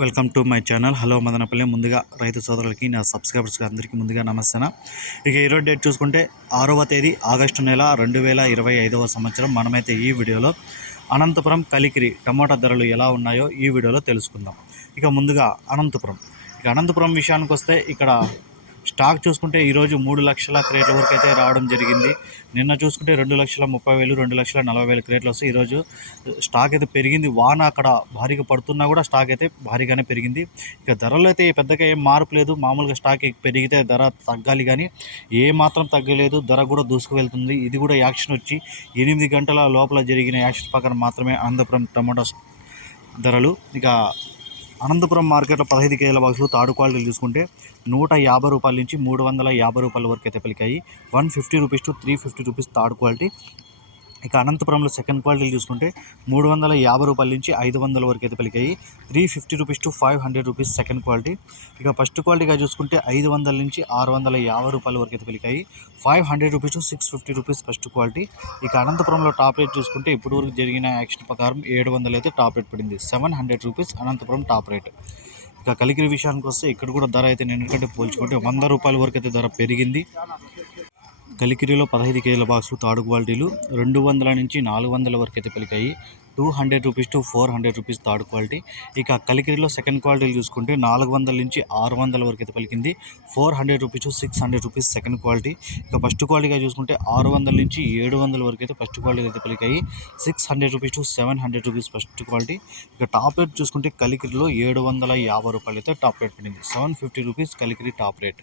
Welcome to my channel. Hello Madanapalle. ముందుగా రైతు సోదరులకి నా సబ్స్క్రైబర్స్కి అందరికీ ముందుగా నమస్తే ఇక ఈరోజు డేట్ చూసుకుంటే ఆరవ తేదీ ఆగస్టు నెల రెండు వేల ఇరవై ఐదవ సంవత్సరం. మనమైతే ఈ వీడియోలో అనంతపురం కలికిరి టమాటా ధరలు ఎలా ఉన్నాయో ఈ వీడియోలో తెలుసుకుందాం. ఇక ముందుగా అనంతపురం. ఇక అనంతపురం విషయానికి వస్తే ఇక్కడ స్టాక్ చూసుకుంటే ఈరోజు మూడు లక్షల క్రేట్ల వరకు అయితే రావడం జరిగింది. నిన్న చూసుకుంటే రెండు లక్షల ముప్పై వేలు రెండు లక్షల నలభై వేలు క్రేట్లు వస్తే ఈరోజు స్టాక్ అయితే పెరిగింది. వాన అక్కడ భారీగా పడుతున్నా కూడా స్టాక్ అయితే భారీగానే పెరిగింది. ఇక ధరలు అయితే పెద్దగా ఏం మార్పు లేదు. మామూలుగా స్టాక్ పెరిగితే ధర తగ్గాలి కానీ ఏ మాత్రం తగ్గలేదు. ధర కూడా దూసుకు వెళ్తుంది ఇది కూడా యాక్షన్ వచ్చి ఎనిమిది గంటల లోపల జరిగిన యాక్షన్ ప్రకారం మాత్రమే అనంతపురం టమాటో ధరలు. ఇక అనంతపురం మార్కెట్లో పదహైదు కేజీల బాక్సులు తాడు క్వాలిటీలు చూసుకుంటే నూట యాభై రూపాయల నుంచి మూడు వందల యాభై రూపాయల వరకు అయితే పలికాయి. One fifty rupees to three fifty rupees third quality. ఇక అనంతపురంలో సెకండ్ క్వాలిటీలు చూసుకుంటే మూడు వందల యాభై రూపాయల నుంచి ఐదు వందల వరకు అయితే పలికాయి. Three fifty rupees to five hundred rupees second quality. ఇక ఫస్ట్ క్వాలిటీగా చూసుకుంటే ఐదు వందల నుంచి ఆరు వందల యాభై రూపాయల వరకు అయితే పలికాయి. Five hundred rupees to six fifty rupees first quality. ఇక అనంతపురంలో టాప్ రేట్ చూసుకుంటే ఇప్పుడు వరకు జరిగిన యాక్షన్ ప్రకారం ఏడు వందలు అయితే టాప్ రేట్ పడింది. Seven hundred rupees Anantapur top rate. ఇక కలికిరి విషయానికి వస్తే ఇక్కడ కూడా ధర అయితే నిన్నటికంటే పోల్చుకుంటే వంద రూపాయల వరకు అయితే ధర పెరిగింది. కలికిరిలో పదహైదు కేజీల బాక్సులు తాడు క్వాలిటీలు రెండు వందల నుంచి నాలుగు వందల వరకు అయితే పలికాయి. Two hundred rupees to four hundred rupees third quality. ఇక కలికిరిలో సెకండ్ క్వాలిటీలు చూసుకుంటే నాలుగు వందల నుంచి ఆరు వందల వరకు అయితే పలికింది. Four hundred rupees to six hundred rupees second quality. ఇక ఫస్ట్ క్వాలిటీగా చూసుకుంటే ఆరు వందల నుంచి ఏడు వందల వరకు అయితే ఫస్ట్ క్వాలిటీ అయితే పలికాయి. Six hundred rupees to seven hundred rupees first quality. ఇక టాప్ రేట్ చూసుకుంటే కలికిరిలో ఏడు వందల యాభై రూపాయలు అయితే టాప్ రేట్ పడింది. Seven fifty rupees Kalikiri top rate.